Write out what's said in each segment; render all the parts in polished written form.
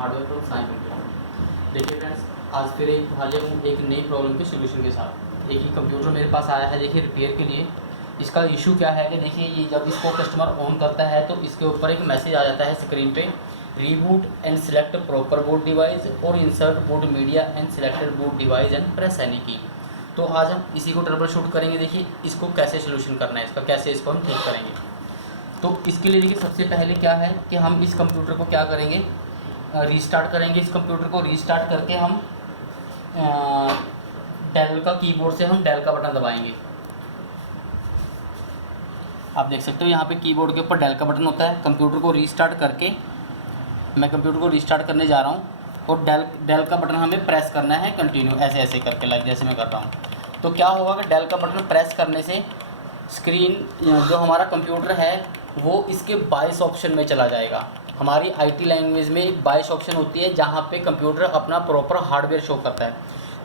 Hardware problem sign computer. देखिए friends, आज फिर हाजिर हूँ एक नई प्रॉब्लम के सोल्यूशन के साथ। एक ही कंप्यूटर मेरे पास आया है देखिए रिपेयर के लिए। इसका इशू क्या है कि देखिए ये जब इसको कस्टमर ऑन करता है तो इसके ऊपर एक मैसेज आ जाता है स्क्रीन पे, reboot and select proper boot device और insert boot media and selected boot device and press any key. तो आज हम इसी को ट्रबल शूट करेंगे। देखिए इसको कैसे सोल्यूशन करना है, इसका कैसे इसको हम ठीक करेंगे। तो इसके लिए देखिए सबसे पहले क्या है कि हम इस कंप्यूटर को क्या करेंगे, रीस्टार्ट करेंगे। इस कंप्यूटर को रीस्टार्ट करके हम डेल का कीबोर्ड से हम डेल का बटन दबाएंगे। आप देख सकते हो यहाँ पे कीबोर्ड के ऊपर डेल का बटन होता है। कंप्यूटर को रीस्टार्ट करके मैं कंप्यूटर को रीस्टार्ट करने जा रहा हूँ और डेल का बटन हमें प्रेस करना है कंटिन्यू, ऐसे ऐसे करके, लाइक जैसे मैं कर रहा हूँ। तो क्या होगा कि डेल का बटन प्रेस करने से स्क्रीन जो हमारा कंप्यूटर है वो इसके बाइस ऑप्शन में चला जाएगा। हमारी आईटी लैंग्वेज में एक बाइस ऑप्शन होती है जहाँ पे कंप्यूटर अपना प्रॉपर हार्डवेयर शो करता है।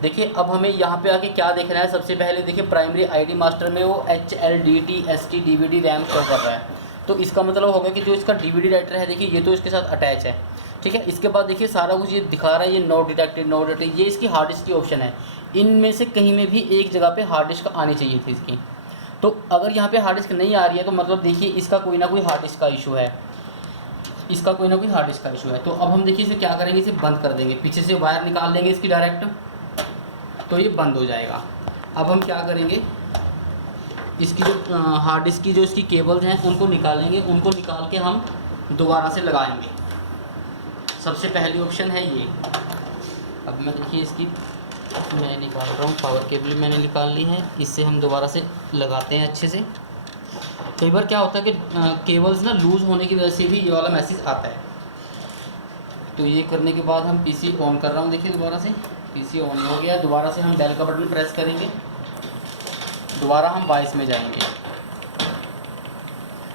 देखिए अब हमें यहाँ पे आके क्या देखना है, सबसे पहले देखिए प्राइमरी आईडी मास्टर में वो HLDT ST DVD RAM show कर रहा है। तो इसका मतलब होगा कि जो इसका DVD राइटर है देखिए ये तो इसके साथ अटैच है, ठीक है। इसके बाद देखिए सारा कुछ ये दिखा रहा है, ये नॉट डिटेक्टेड, नॉट डिटेक्टेड, ये इसकी हार्ड डिस्क की ऑप्शन है। इनमें से कहीं में भी एक जगह पे हार्ड डिस्क आनी चाहिए थी इसकी। तो अगर यहाँ पे हार्ड डिस्क नहीं आ रही है तो मतलब देखिए इसका कोई ना कोई हार्ड डिस्क का इशू है, इसका कोई ना कोई हार्ड डिस्क का इशू है। तो अब हम देखिए इसे क्या करेंगे, इसे बंद कर देंगे, पीछे से वायर निकाल लेंगे इसकी डायरेक्ट, तो ये बंद हो जाएगा। अब हम क्या करेंगे, इसकी जो हार्ड डिस्क की जो इसकी केबल्स हैं उनको निकालेंगे, उनको निकाल के हम दोबारा से लगाएंगे। सबसे पहली ऑप्शन है ये। अब मैं देखिए इसकी मैं निकाल रहा हूँ, पावर केबल मैंने निकाल ली है, इससे हम दोबारा से लगाते हैं अच्छे से। कई बार क्या होता है कि केबल्स ना लूज़ होने की वजह से भी ये वाला मैसेज आता है। तो ये करने के बाद हम पीसी ऑन कर रहा हूँ, देखिए दोबारा से पीसी ऑन हो गया। दोबारा से हम डेल का बटन प्रेस करेंगे, दोबारा हम 22 में जाएंगे।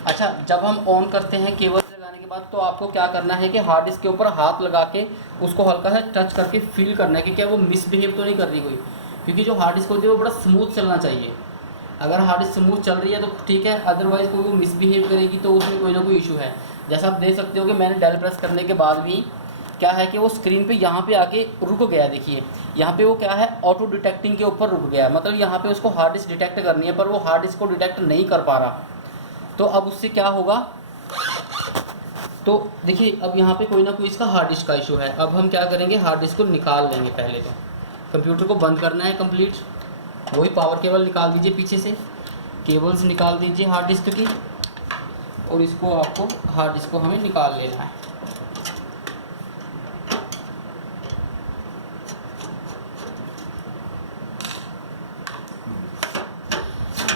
अच्छा, जब हम ऑन करते हैं केबल लगाने के बाद तो आपको क्या करना है कि हार्ड डिस्क के ऊपर हाथ लगा के उसको हल्का सा टच करके फील करना है कि क्या वो मिसबिहेव तो नहीं कर रही कोई, क्योंकि जो हार्ड डिस्क होती है वो बड़ा स्मूथ चलना चाहिए। अगर हार्ड डिस्क स्मूथ चल रही है तो ठीक है, अदरवाइज़ कोई वो मिसबिहेव करेगी तो उसमें कोई ना कोई इशू है। जैसा आप देख सकते हो कि मैंने डेल प्रेस करने के बाद भी क्या है कि वो स्क्रीन पे यहाँ पे आके रुक गया। देखिए यहाँ पे वो क्या है, ऑटो डिटेक्टिंग के ऊपर रुक गया, मतलब यहाँ पे उसको हार्ड डिस्क डिटेक्ट करनी है पर वो हार्ड डिस्क को डिटेक्ट नहीं कर पा रहा। तो अब उससे क्या होगा, तो देखिए अब यहाँ पे कोई ना कोई इसका हार्ड डिस्क का इशू है। अब हम क्या करेंगे, हार्ड डिस्क को निकाल लेंगे। पहले तो कंप्यूटर को बंद करना है कंप्लीट, वही पावर केबल निकाल दीजिए, पीछे से केबल्स निकाल दीजिए हार्ड डिस्क की, और इसको आपको हार्ड डिस्क को हमें निकाल लेना है।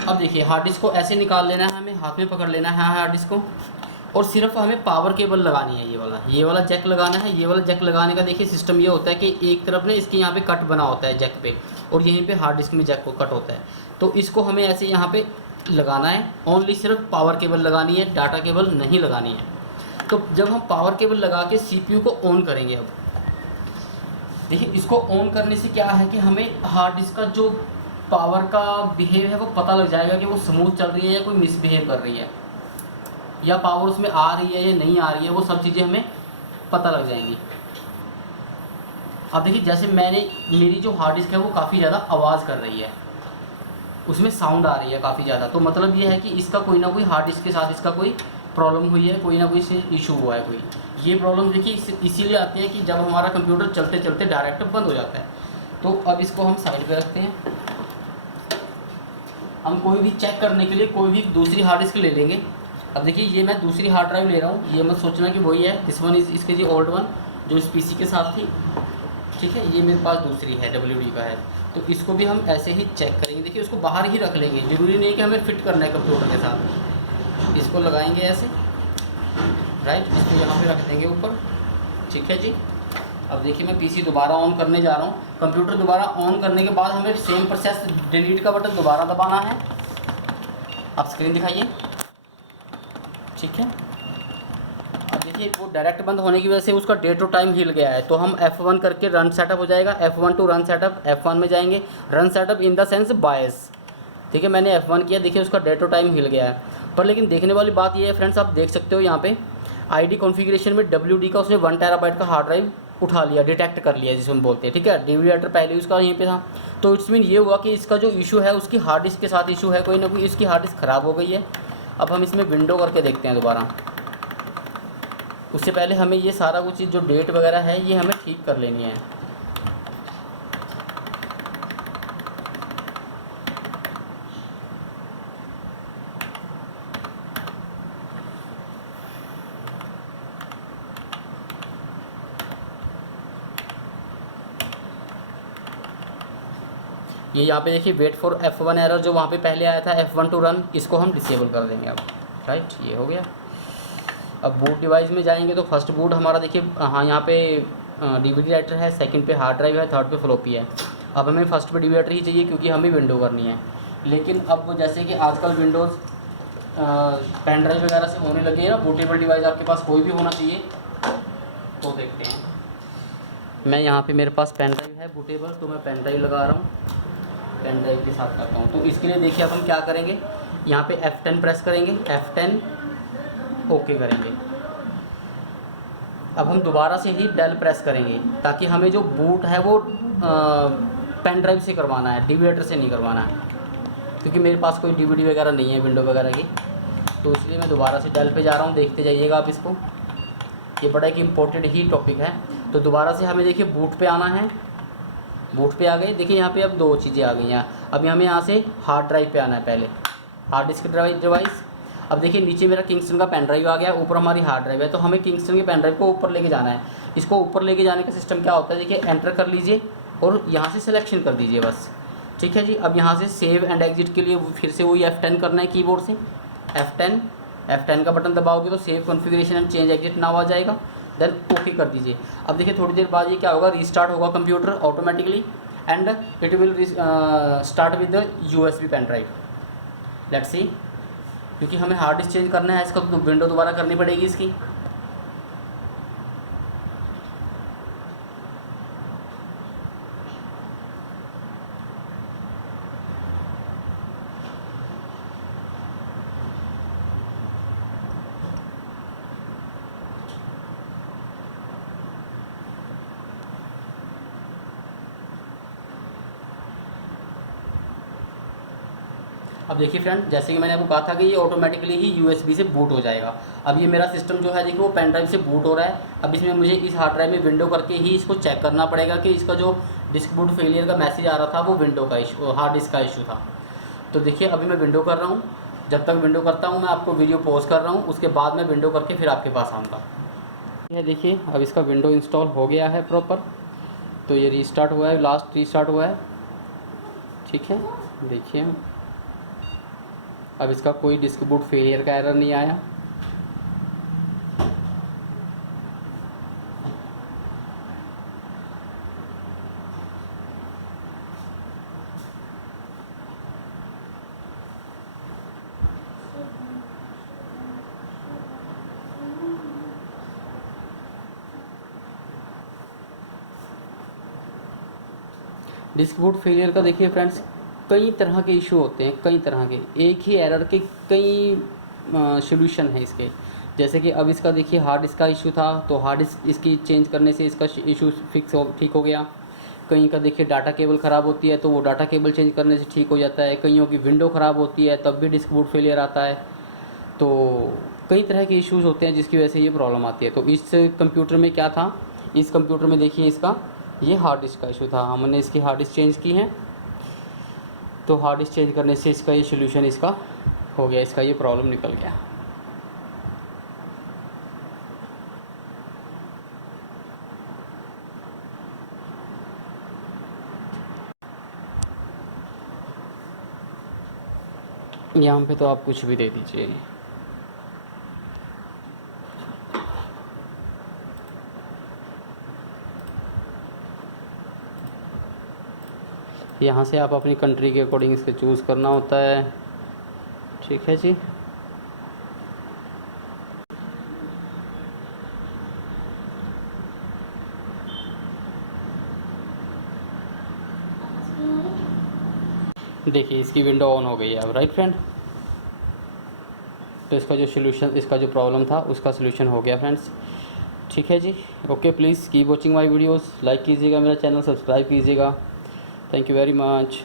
अब देखिए हार्ड डिस्क को ऐसे निकाल लेना है, हमें हाथ में पकड़ लेना है हार्ड डिस्क को, और सिर्फ हमें पावर केबल लगानी है। ये वाला जैक लगाना है। ये वाला जैक लगाने का देखिए सिस्टम ये होता है कि एक तरफ ने इसके यहाँ पे कट बना होता है जैक पे, और यहीं पे हार्ड डिस्क में जैक को कट होता है। तो इसको हमें ऐसे यहाँ पे लगाना है। ओनली सिर्फ पावर केबल लगानी है, डाटा केबल नहीं लगानी है। तो जब हम पावर केबल लगा के CPU को ऑन करेंगे, अब देखिए इसको ऑन करने से क्या है कि हमें हार्ड डिस्क का जो पावर का बिहेव है वो पता लग जाएगा कि वो स्मूथ चल रही है या कोई मिसबिहेव कर रही है, या पावर उसमें आ रही है या नहीं आ रही है, वो सब चीज़ें हमें पता लग जाएंगी। अब देखिए जैसे मेरी जो हार्ड डिस्क है वो काफ़ी ज़्यादा आवाज़ कर रही है, उसमें साउंड आ रही है काफ़ी ज़्यादा। तो मतलब ये है कि इसका कोई ना कोई हार्ड डिस्क के साथ इसका कोई प्रॉब्लम हुई है, कोई ना कोई से इशू हुआ है कोई। ये प्रॉब्लम देखिए इसीलिए आती है कि जब हमारा कंप्यूटर चलते चलते डायरेक्ट बंद हो जाता है। तो अब इसको हम साइड पे रखते हैं। हम कोई भी चेक करने के लिए कोई भी दूसरी हार्ड डिस्क ले लेंगे। अब देखिए ये मैं दूसरी हार्ड ड्राइव ले रहा हूँ, ये मत सोचना कि वही है, दिस वन इज़ इसके जी ओल्ड वन जो इस PC के साथ थी, ठीक है। ये मेरे पास दूसरी है, WD का है। तो इसको भी हम ऐसे ही चेक करेंगे। देखिए उसको बाहर ही रख लेंगे, ज़रूरी नहीं है कि हमें फिट करना है कंप्यूटर के साथ। इसको लगाएंगे ऐसे, राइट, इसको यहाँ पे रख देंगे ऊपर, ठीक है जी। अब देखिए मैं PC दोबारा ऑन करने जा रहा हूँ। कंप्यूटर दोबारा ऑन करने के बाद हमें सेम प्रोसेस, डिलीट का बटन दोबारा दबाना है। आप स्क्रीन दिखाइए, ठीक है। अब देखिए वो डायरेक्ट बंद होने की वजह से उसका डेट और टाइम हिल गया है। तो हम F1 करके रन सेटअप हो जाएगा। F1 to run setup, F1 में जाएंगे, run setup in the sense BIOS, ठीक है। मैंने F1 किया, देखिए उसका डेट और टाइम हिल गया है। पर लेकिन देखने वाली बात ये है फ्रेंड्स, आप देख सकते हो यहाँ पे आईडी कॉन्फ़िगरेशन में WD का उसने 1 टेराबाइट का हार्ड ड्राइव उठा लिया, डिटेक्ट कर लिया जिसे हम बोलते हैं, ठीक है। डीवीडी राइटर पहले उसका यहीं पे था, तो इट्स मीन ये हुआ कि इसका जो इशू है उसकी हार्ड डिस्क के साथ इशू है, कोई ना कोई इसकी हार्ड डिस्क ख़राब हो गई है। अब हम इसमें विंडो करके देखते हैं दोबारा। उससे पहले हमें ये सारा कुछ जो डेट वगैरह है ये हमें ठीक कर लेनी है। ये यहाँ पे देखिए वेट फॉर F1 एरर जो वहाँ पे पहले आया था F1 टू रन, इसको हम डिसेबल कर देंगे अब, राइट। ये हो गया। अब बूट डिवाइस में जाएंगे तो फर्स्ट बूट हमारा देखिए, हाँ यहाँ पे डीवीडी राइटर है, सेकंड पे हार्ड ड्राइव है, थर्ड पे फ्लॉपी है। अब हमें फर्स्ट पे डीवीडी राइटर ही चाहिए क्योंकि हमें विंडो करनी है। लेकिन अब जैसे कि आजकल विंडोज़ पेन ड्राइव वगैरह से होने लगे हैं ना, बूटेबल डिवाइस आपके पास कोई भी होना चाहिए। तो देखते हैं, मैं यहाँ पे मेरे पास पेन ड्राइव है बूटेबल, तो मैं पेन ड्राइव लगा रहा हूँ, पेन ड्राइव के साथ करता हूँ। तो इसके लिए देखिए अब हम क्या करेंगे, यहाँ पे F10 प्रेस करेंगे, F10 ओके करेंगे। अब हम दोबारा से ही डेल प्रेस करेंगे ताकि हमें जो बूट है वो पेन ड्राइव से करवाना है, डीवीडी राइटर से नहीं करवाना है, क्योंकि मेरे पास कोई डीवीडी वगैरह नहीं है विंडो वगैरह की। तो इसलिए मैं दोबारा से डेल पे जा रहा हूँ, देखते जाइएगा आप इसको, ये बड़ा एक इम्पोर्टेंट ही टॉपिक है। तो दोबारा से हमें देखिए बूट पे आना है, बूट पे आ गए। देखिए यहाँ पे अब दो चीज़ें आ गई हैं। अब हमें यहाँ से हार्ड ड्राइव पे आना है, पहले हार्ड डिस्क डिवाइस। अब देखिए नीचे मेरा किंगस्टन का पेन ड्राइव आ गया, ऊपर हमारी हार्ड ड्राइव है, तो हमें किंगस्टन के पेन ड्राइव को ऊपर लेके जाना है। इसको ऊपर लेके जाने का सिस्टम क्या होता है, देखिए एंटर कर लीजिए और यहाँ से सिलेक्शन कर दीजिए बस, ठीक है जी। अब यहाँ से सेव एंड एग्जिट के लिए फिर से वही F10 करना है कीबोर्ड से, F10 का बटन दबाओगे तो save configuration and change exit now आ जाएगा, देन ओके कर दीजिए। अब देखिए थोड़ी देर बाद ये क्या होगा, रीस्टार्ट होगा computer automatically and it will start with the USB pen drive. Let's see, क्योंकि हमें हार्ड डिस्क चेंज करना है, इसका तो विंडो दोबारा करनी पड़ेगी इसकी। अब देखिए फ्रेंड, जैसे कि मैंने आपको कहा था कि ये ऑटोमेटिकली ही USB से बूट हो जाएगा। अब ये मेरा सिस्टम जो है देखिए वो पेन ड्राइव से बूट हो रहा है। अब इसमें मुझे इस हार्ड ड्राइव में विंडो करके ही इसको चेक करना पड़ेगा कि इसका जो डिस्क बूट फेलियर का मैसेज आ रहा था वो विंडो का इशू, हार्ड डिस्क का इशू था। तो देखिए अभी मैं विंडो कर रहा हूँ, जब तक विंडो करता हूँ मैं आपको वीडियो पॉज कर रहा हूँ, उसके बाद मैं विंडो करके फिर आपके पास आऊँगा। यह देखिए अब इसका विंडो इंस्टॉल हो गया है प्रॉपर, तो ये रीस्टार्ट हुआ है, लास्ट रीस्टार्ट हुआ है, ठीक है। देखिए अब इसका कोई डिस्क बूट फेलियर का एरर नहीं आया। डिस्क बूट फेलियर का देखिए फ्रेंड्स कई तरह के इशू होते हैं, कई तरह के, एक ही एरर के कई सॉल्यूशन है इसके। जैसे कि अब इसका देखिए हार्ड डिस्क का इशू था, तो हार्ड डिस्क इसकी चेंज करने से इसका इशू ठीक हो गया। कहीं का देखिए डाटा केबल ख़राब होती है तो वो डाटा केबल चेंज करने से ठीक हो जाता है। कईयों की विंडो ख़राब होती है तब भी डिस्क बूट फेलियर आता है। तो कई तरह के इश्यूज़ होते हैं जिसकी वजह से ये प्रॉब्लम आती है। तो इस कंप्यूटर में क्या था, इस कंप्यूटर में देखिए इसका ये हार्ड डिस्क का इशू था, हमने इसकी हार्ड डिस्क चेंज की है, तो हार्ड डिस्क चेंज करने से इसका ये सोल्यूशन इसका हो गया, इसका ये प्रॉब्लम निकल गया। यहाँ पे तो आप कुछ भी दे दीजिए। यहाँ से आप अपनी कंट्री के अकॉर्डिंग इसके चूज़ करना होता है, ठीक है जी। देखिए इसकी विंडो ऑन हो गई है अब, राइट फ्रेंड। तो इसका जो सोल्यूशन, इसका जो प्रॉब्लम था उसका सोल्यूशन हो गया फ्रेंड्स। ठीक है जी, okay, please keep watching my videos, like कीजिएगा मेरा चैनल, सब्सक्राइब कीजिएगा। Thank you very much.